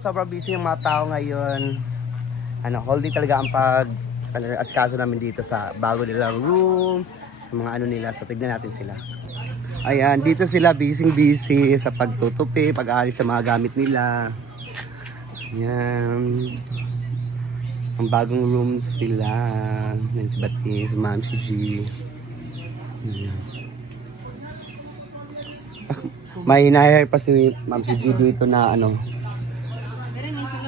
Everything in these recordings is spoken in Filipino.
sobrang busy yung mga tao ngayon. Holiday talaga ang asikaso namin dito sa bago nilang room, sa mga nila. So tignan natin sila. Ayan, dito sila busy sa pagtutupi, pag-aalis sa mga gamit nila. Ayan. Ang bagong rooms nila. Yan si Batis, si Ma'am, si G. Ayan. May hinahere pa si Ma'am si G dito na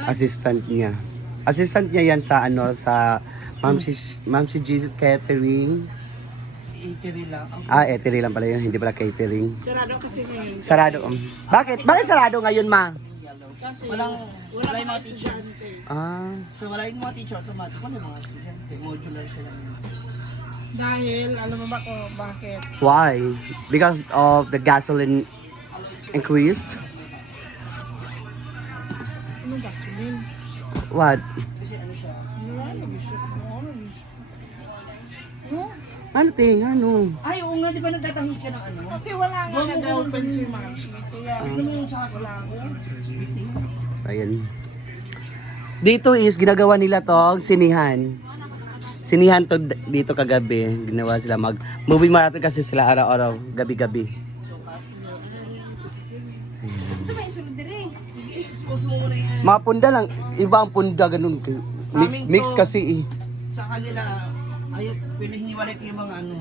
assistant niya. Assistant niya yan sa sa Ma'am si G catering. Eatery lang. Eatery lang pala yun, hindi pala catering. Sarado kasi ngayon. Sarado. Bakit? Bakit sarado ngayon, Ma? Kasi wala yung mga teacher. So wala yung mga teacher automatic. Wala yung mga estudyante. Modular sila. Dahil, alam mo ba kung bakit? Why? Because of the gasoline increased? Ano gasoline? What? Kasi ano siya? Ano ting? Ano? Ay, oo nga, di ba nagtatahi siya ng ano? Kasi wala nga nag-open si Mamshi. Kaya Ano yung sa wala ko? Ayan. Dito is ginagawa nila to sinihan. Sinihan to dito kagabi. Ginawa sila movie marathon kasi sila araw-araw, gabi-gabi. so may sulod dire. Mga punda lang, iba ang punda ganun. Mix kasi eh. Sa kanila, ay, pinahiniwalay ko yung mga ano.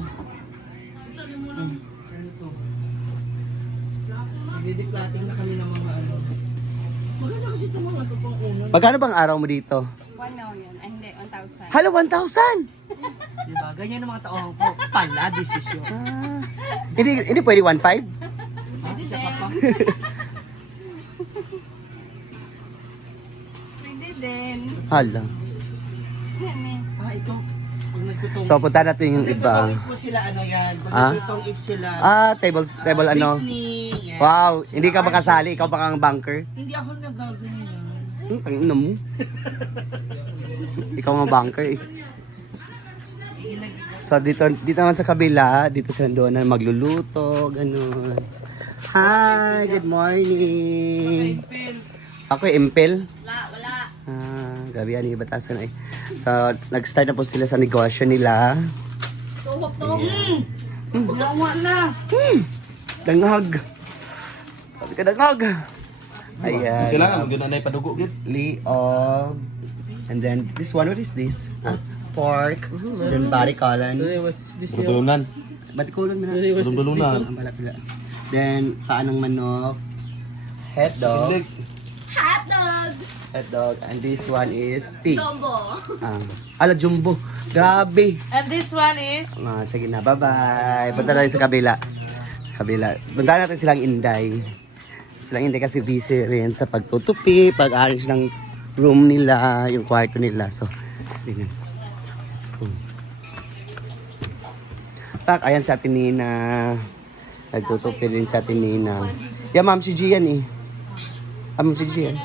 Ganito. Nagdidiklating na kami ng mga ano. Maganda kasi itong mga totoong uno. Magkano bang araw mo dito? 1 million. Ay hindi, 1,000. Hala, 1,000! Diba? Ganyan ang mga taong ko. Pala, desisyon. Hindi pwede 1,500? Isa ka pa. Pwede din. Hala. Yan eh. Ito. Pag nagtutong So, punta natin yung iba. Pag po sila, ano yan. Pag nagtutong eat sila. Table ano? Picnic, yan. Wow, hindi ka makasali, ikaw pa kang banker. Hindi ako nagaganyan. Ang ina mo. Ikaw nga banker eh. So dito naman sa kabila, dito sila doon na magluluto, ganun. Hi, good morning. Ako impel. Wala. Gabi yan, ibatasan ay. So, nag-start na po sila sa negosyo nila. Tuhok. Dangag. Sabi ka dangag. Ayan. Kailangan maganda na ipadugo gid. Liog. And then, this one, what is this? Pork. Then, barikalan. Dulunan. Batikulon mo na. Dulunan. Ang balat nila. Then, paanong manok. Head dog. Hotdog. Head dog. And this one is pig. Jumbo. Jumbo. Grabe. And this one is? Sige na, bye-bye. Punta tayo sa kabila. Punta natin silang Inday. Silang Inday kasi busy rin sa pagtutupi, pag-arrange ng room nila, yung kwarto nila. So, tingnan. Ayan sa atin Nina. Nagtutupi rin sa atin Nina. Yeah, Ma'am si G yan eh. Ma'am si G yan.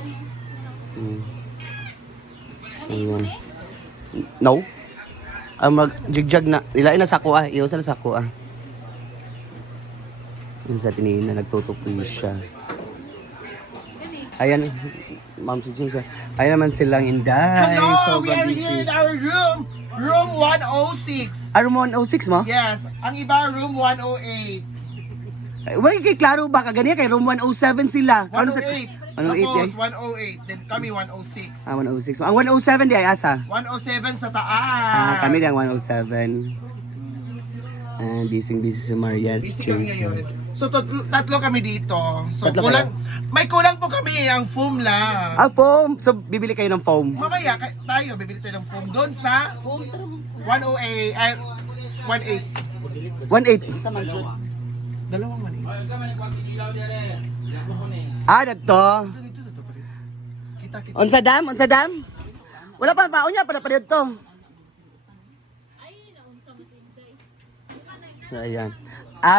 Ayan. No? Mag-jigjag na. Ilain na sako ah. Iyaw sa sako ah. Yun sa tinina, nagtutupoy siya. Ayan, Ma'am si James. Ayan naman silang Inday. Hello! We Sobrang are busy. here in our room. Room 106. Room 106 mo? Yes. Ang iba, room 108. Wait, kay klaro ba? Kaganya kay room 107 sila. 108. 108 Suppose eh? 108. Then kami 106. 106. Ang 107 di ay asa? 107 sa taas. Kami din ang 107. And busy si Marian. Busy kami ngayon. So tatlo kami dito. So Tatlo kulang. May kulang po kami ang foam lang. Foam. So, bibili kayo ng foam. Mamaya tayo bibili tayo ng foam doon sa 108 ay 18. 1.8. Dalawang 18. Dito. Kita. On sa dam? Wala pa paon niya para dito. Ayan.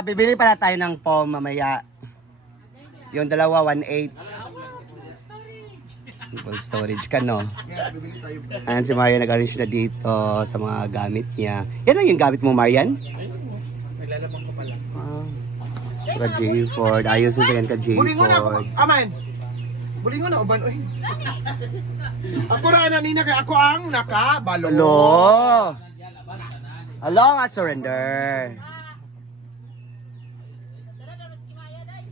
Bibili pala tayo ng foam mamaya. Yung dalawa 1.8. Cold storage ka, no? Yes, bibili tayo. Ayan si Marian nag-arrange na dito sa mga gamit niya. Yan lang yung gamit mo, Marian? Naglalabang ko pala. Ka J Ford. Ayos yung ganyan ka J Kunin mo na ako. Ford. Aman. Bulingon na uban oy. Ako na nina kay ako ang nakabalo. Hello. Hello nga surrender.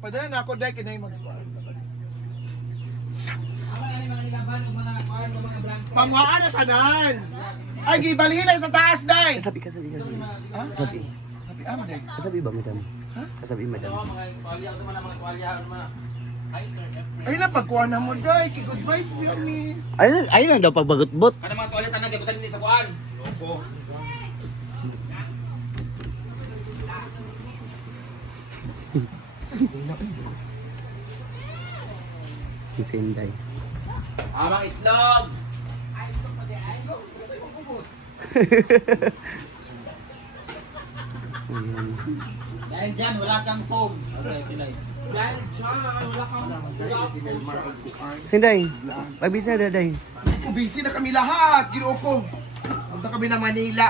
Padala na ako dai kinay magkuan. Pangwaan na tanan. Ay gibalhin na sa taas dai. Kasabi. Ha? Kasabi. Sabi dai. Kasabi ba, madam? Ha? Kasabi, madam. Ay na pagkuan na mo dai. Kay good vibes mi. Ayun lang daw pagbagot-bot. Kada mga tuwalit tanang gagutan ni sa kuan. Opo. Si Inday. Amang itlog. Ayan. Dahil dyan, wala kang foam. Okay, pilay. Dahil dyan, wala kang Si Inday. Pagbisa na, Day. busy na kami lahat. Ginoo ko. Punta kami ng Manila.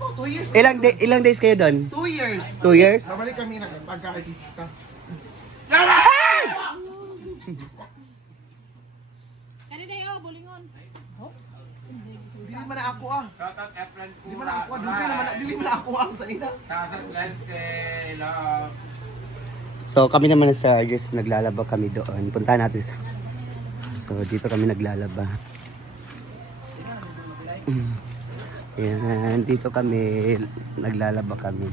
Oh, 2 years. Ilang days kayo doon? 2 years. 2 years? Babalik kami ng pagka-artista. Kani dayo, bulingon. Dili man na ako ah. Shout out Efren Dili man na ako ah. Dili man na ako ah sa ina. Casas Landscape. Love. So kami naman sa Argis, naglalaba kami doon. Punta natin sa... So dito kami naglalaba. Yan, dito kami naglalaba kami.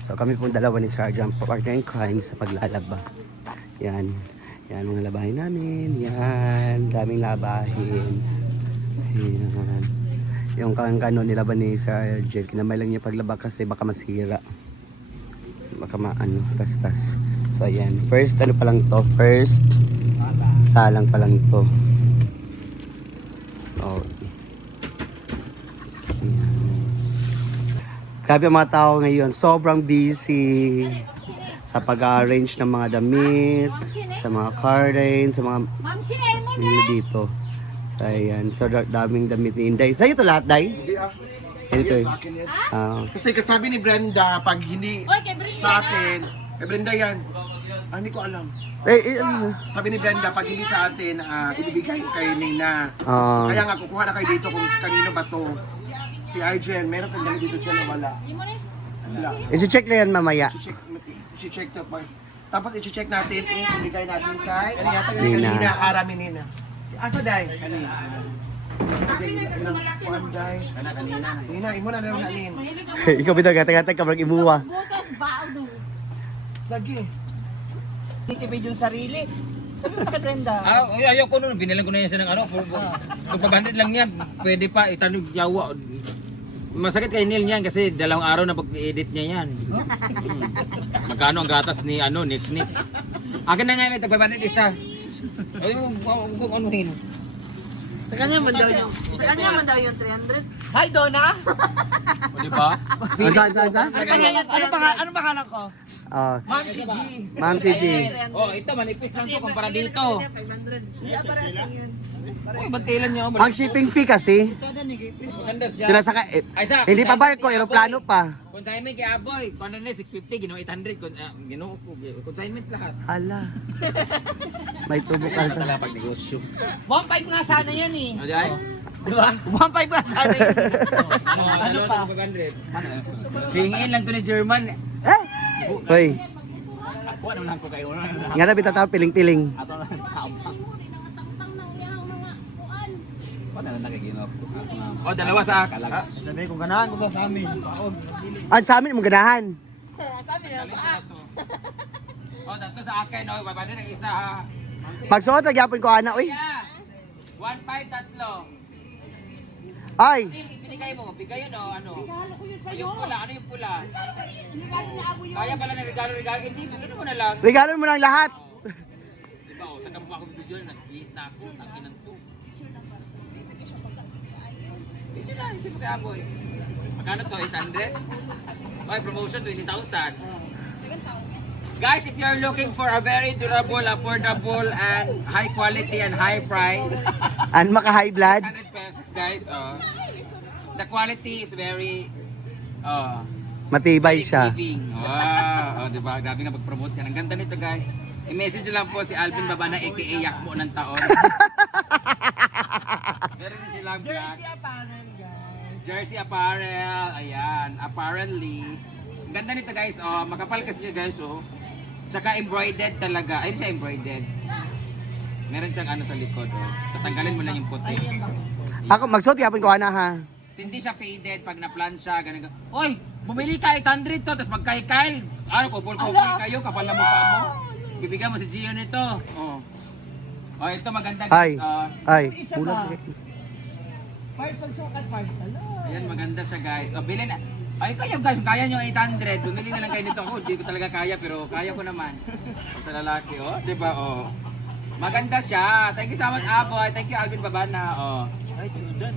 So kami pong dalawa ni Sergeant partner in crime sa paglalaba. Yan. Yan mga labahin namin. Yan, daming labahin. Yan. Yung kano nilaban ni Sergeant, kinamay lang niya paglaba kasi baka masira. Baka maano, tas. So ayan, first ano pa lang to, first salang pa lang to. So ayan. Grabe ang mga tao ngayon, sobrang busy sa pag-arrange ng mga damit, sa mga curtain, sa mga Ma'am, sinay mo ano dito. So ayan, so daming damit ni Inday. Sa'yo to lahat, Day? Hindi ah. Ano to? Sa akin yan. Kasi Kasi kasabi ni Brenda, pag hindi Oy, kay Brenda sa na. atin, kay Brenda yan. Ah, hindi ko alam. ano? Sabi ni Brenda, pag hindi sa atin, ibibigay kay Nina. Ah, Kaya nga, kukuha na kayo dito kung kanino ba to. Si Arjen, meron kang dali dito dyan na wala. Di mo ni. Wala. isi-check na yan mamaya. I-check to first. Tapos i-check natin, ibigay natin kay Nina. Nina, Arami Nina. Asa day? Nina, imo na lang nanin. Ikaw bitaw gatag-gatag ka imuwa. Butas baog do. Lagi. Titipid yung sarili. Sabi mo kay Brenda. Ayaw ko nun. Binilang ko na yan siya ng ano. Kung 500 lang yan, pwede pa itanong yawa. Masakit kay Neil yan kasi dalawang araw na pag-edit niya yan. Magkano ang gatas ni Nick. Akin na nga ito, 500 isa. Ayaw kung ano nino. Sa kanya man daw yung 300. Hi, Donna! O diba? Saan? Ano pangalan ko? Ma'am si G. Ma'am si G. Oh, ito manipis lang to kumpara dito. 500. Uy, bantilan niyo. Ang shipping fee kasi, Maganda siya. pinasaka, Ay, sa, hindi pa ba ko aeroplano pa? Consignment kay Aboy. Kung ano na 650, ginawa 800. Ginawa ko. Consignment lahat. Hala. May tubo ka Kaya talaga pag negosyo. 1.5 nga sana yan eh. O di ay? Di ba? 1.5 nga sana yan. Ano pa? 500. Hingin lang to ni German. Eh? Hoy. Nga na bitataw piling-piling. O, dalawa sa... Sabi ko ganahan ko sa amin. Sa amin mong ganahan. Sabi na pa. O, tatlo sa akin. O, babanda ng isa ha. Magsuot, nagyapon ko ana, uy. Yeah. 1.5 tatlo. Ay, Binigay mo. Bigay yun o ano. Yung pula. Ano yung pula? Kaya pala ng regalo. Hindi, bigyan mo na lang. regalon mo ng lahat. Diba o, sa kampo ako video na nag-iis na ako. Tanginan to. Video na, isip mo kay Aboy. Magkano to? 800? Okay, promotion 20,000. Guys, if you're looking for a very durable, affordable, and high quality and high price, An maka-high blood. 100 pesos guys. The quality is very Matibay siya. giving. Wow, diba? Grabe nga pag-promote yan. Ang ganda nito guys. I-message lang po si Alvin Babana aka Yakmo ng taon. Meron din silang vlog. Jersey apparel, guys. Jersey apparel, ayan, apparently. Ang ganda nito guys, oh, makapal kasi siya guys, oh. Tsaka embroidered talaga, ayun siya embroidered. Meron siyang ano sa likod, oh. Tatanggalin mo lang yung puti. Ayan ba? Ako, magsuot, yapon ko na ha. Hindi siya faded pag na-plancha, ganun. Oy, bumili ka 800 to, tapos magkaikail. Ano, kupul-kupul kayo, kapal na mukha mo. Bibigyan mo si Gio nito. Oh. Oh, ito maganda Ay, guys. Oh. ay. Isa Ulam. ba? Part pagsukat, parcel. Ayan, maganda siya guys. O, bilhin na. Ay, kayo guys, kaya nyo 800. Bumili na lang kayo nito. Ako, hindi ko talaga kaya, pero kaya ko naman. Sa lalaki, oh. Diba, oh. Maganda siya. Thank you so much, Aboy. Thank you, Alvin Babana, oh. Ay, Jordan.